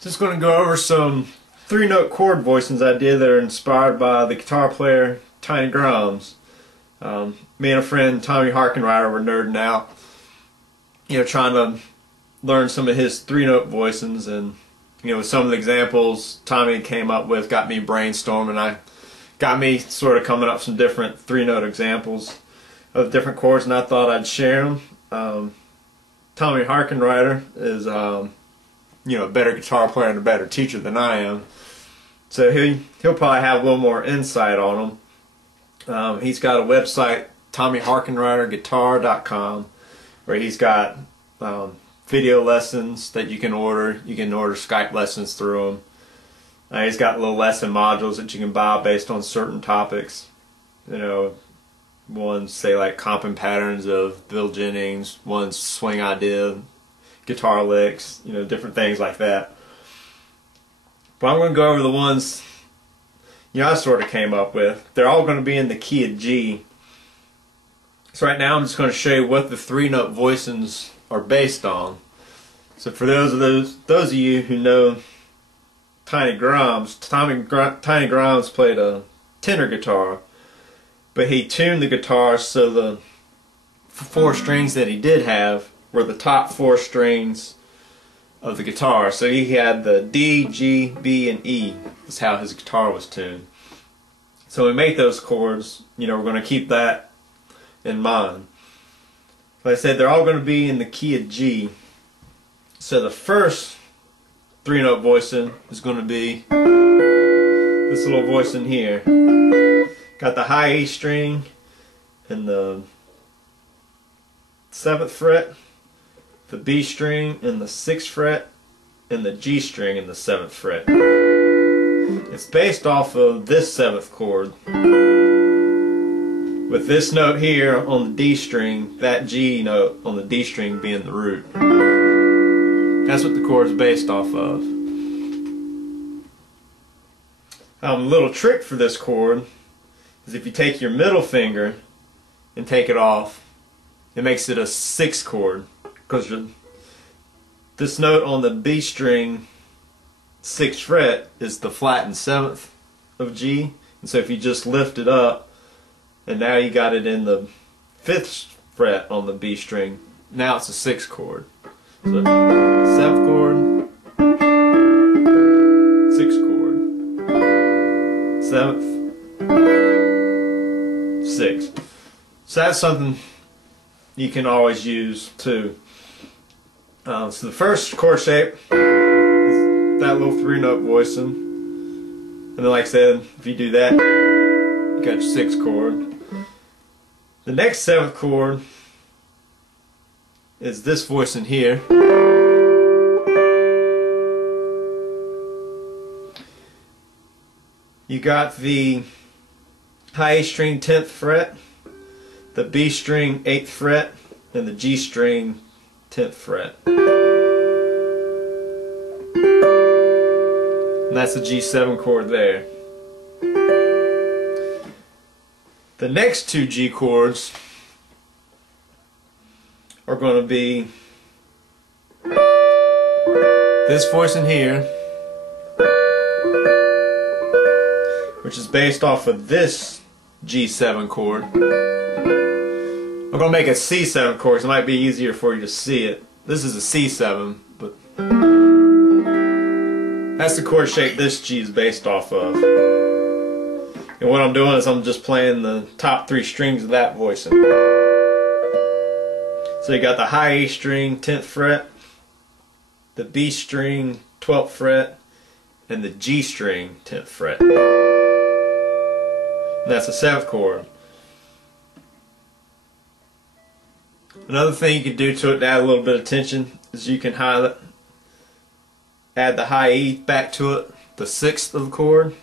Just going to go over some three-note chord voicings I did that are inspired by the guitar player Tiny Grimes. Me and a friend, Tommy Harkenrider, were nerding out, trying to learn some of his three-note voicings, and some of the examples Tommy came up with got me brainstorming. I got me sort of coming up with some different three-note examples of different chords, and I thought I'd share them. Tommy Harkenrider is a better guitar player and a better teacher than I am, so he'll probably have a little more insight on them. He's got a website, TommyHarkenriderGuitar.com, where he's got video lessons that you can order. You can order Skype lessons through him. He's got little lesson modules that you can buy based on certain topics. One's say like comping patterns of Bill Jennings, one's swing idea, guitar licks, different things like that. But I'm going to go over the ones I sort of came up with. They're all going to be in the key of G. So right now I'm just going to show you what the three-note voicings are based on. So for those of you who know Tiny Grimes, Tiny Grimes played a tenor guitar, but he tuned the guitar so the four strings that he did have were the top four strings of the guitar. So he had the D, G, B, and E. That's how his guitar was tuned. So when we make those chords, we're going to keep that in mind. Like I said, they're all going to be in the key of G. So the first three-note voicing is going to be this little voicing here. Got the high A string in the 7th fret, the B string in the 6th fret, and the G string in the 7th fret. It's based off of this 7th chord, with this note here on the D string, that G note on the D string being the root. That's what the chord is based off of. A little trick for this chord is if you take your middle finger and take it off, it makes it a 6th chord, because this note on the B string 6th fret is the flattened 7th of G, and so if you just lift it up, and now you got it in the 5th fret on the B string, now it's a 6th chord. So 7th chord, 6th chord, 7th, 6th. So that's something you can always use too. So the first chord shape is that little three-note voicing, and then like I said, if you do that, you got your 6th chord. The next 7th chord is this voicing here. You got the high A string 10th fret, the B string 8th fret, and the G string 10th fret. And that's the G7 chord there. The next two G chords are going to be this voicing here, which is based off of this G7 chord. I'm going to make a C7 chord because it might be easier for you to see it. This is a C7, but that's the chord shape this G is based off of. And what I'm doing is I'm just playing the top 3 strings of that voicing. So you got the high A string 10th fret, the B string 12th fret, and the G string 10th fret. And that's the 7th chord. Another thing you can do to it to add a little bit of tension is you can add the high E back to it, the 6th of the chord.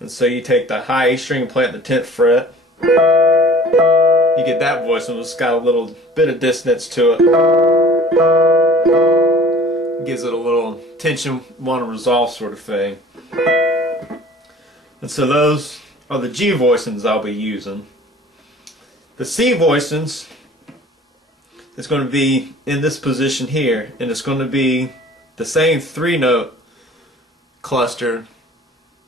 And so you take the high A string and play it in the 10th fret. You get that voice, and it's got a little bit of dissonance to it. Gives it a little tension, want to resolve sort of thing. And so those are the G voicings I'll be using. The C voicings is going to be in this position here, and it's going to be the same three note cluster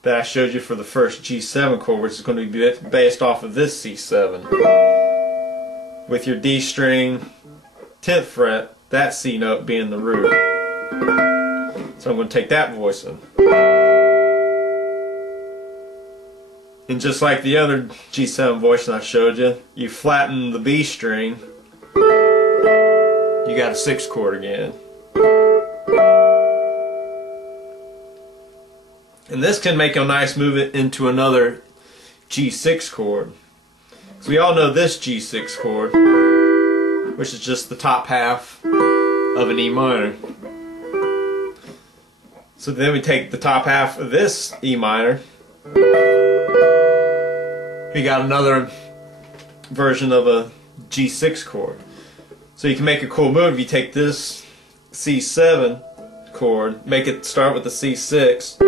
that I showed you for the first G7 chord, which is going to be based off of this C7. With your D string, 10th fret, that C note being the root. So I'm going to take that voicing. And just like the other G7 voicing I showed you, you flatten the B string, you got a 6th chord again. And this can make a nice move it into another G6 chord. So we all know this G6 chord, which is just the top half of an E minor. So then we take the top half of this E minor. We got another version of a G6 chord. So you can make a cool move if you take this C7 chord, make it start with the C6,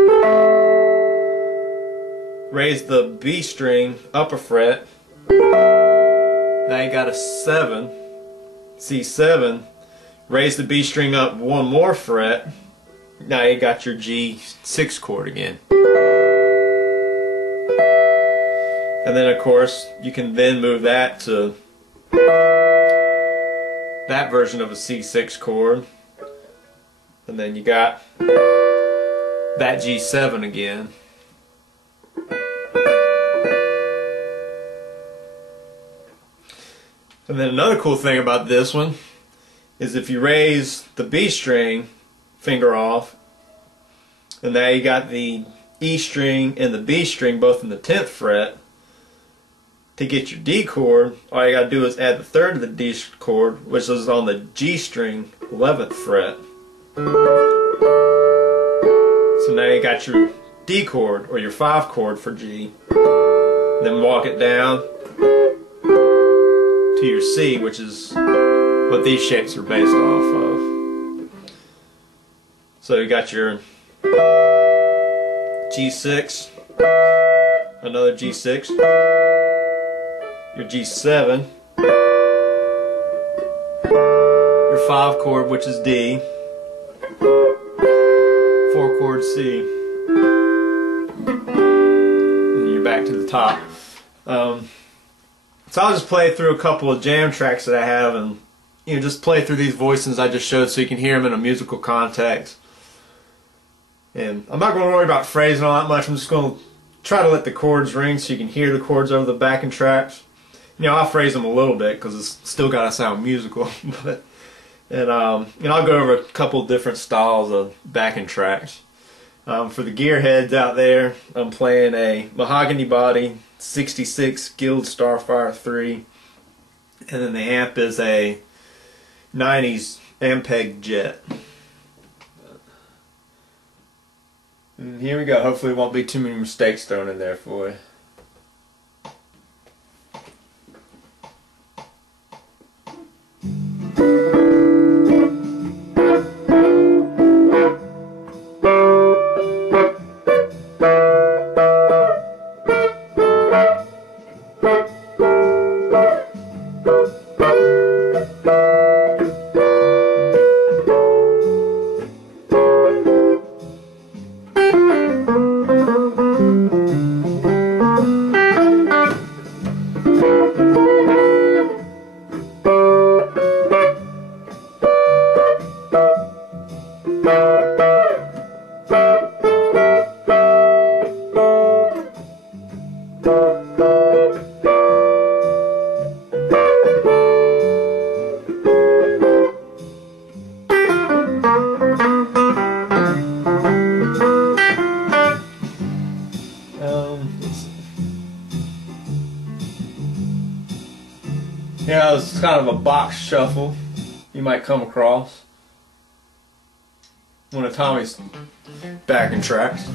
raise the B string up a fret, now you got a 7, C7, raise the B string up one more fret, now you got your G6 chord again. And then of course you can then move that to that version of a C6 chord, and then you got that G7 again. And then another cool thing about this one is if you raise the B string finger off, and now you got the E string and the B string both in the 10th fret, to get your D chord, all you gotta do is add the 3rd of the D chord, which is on the G string 11th fret. So now you got your D chord, or your 5 chord for G. Then walk it down to your C, which is what these shapes are based off of. So you got your G6, another G6, your G7, your 5 chord, which is D, 4 chord C, and you're back to the top. So I'll just play through a couple of jam tracks that I have, and just play through these voicings I just showed so you can hear them in a musical context. And I'm not going to worry about phrasing all that much. I'm just going to try to let the chords ring so you can hear the chords over the backing tracks. I'll phrase them a little bit because it's still got to sound musical. And I'll go over a couple different styles of backing tracks. For the gearheads out there, I'm playing a Mahogany Body 66 Guild Starfire 3, and then the amp is a 90s Ampeg Jet. And here we go. Hopefully won't be too many mistakes thrown in there for you. It's kind of a box shuffle you might come across. One of Tommy's backing tracks.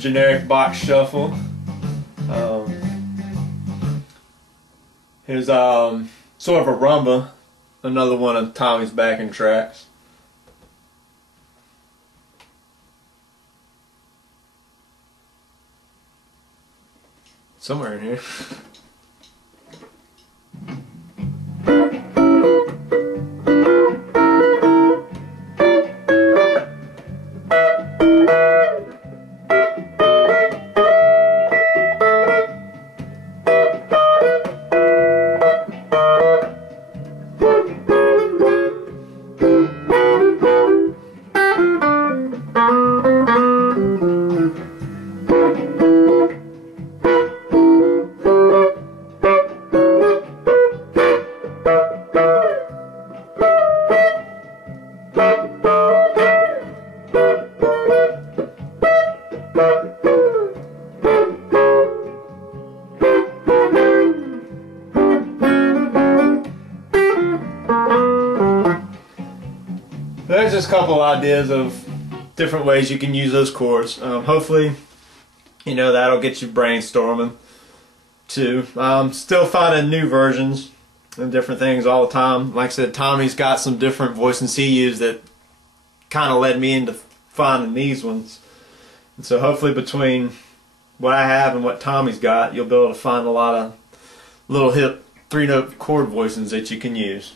generic box shuffle. Here's sort of a rumba, another one of Tommy's backing tracks. Somewhere in here. There's just a couple ideas of different ways you can use those chords. Hopefully, you know, that'll get you brainstorming too. Still finding new versions and different things all the time. Like I said, Tommy's got some different voice and CUs that kind of led me into finding these ones. And so hopefully between what I have and what Tommy's got, you'll be able to find a lot of little hip 3-note chord voicings that you can use.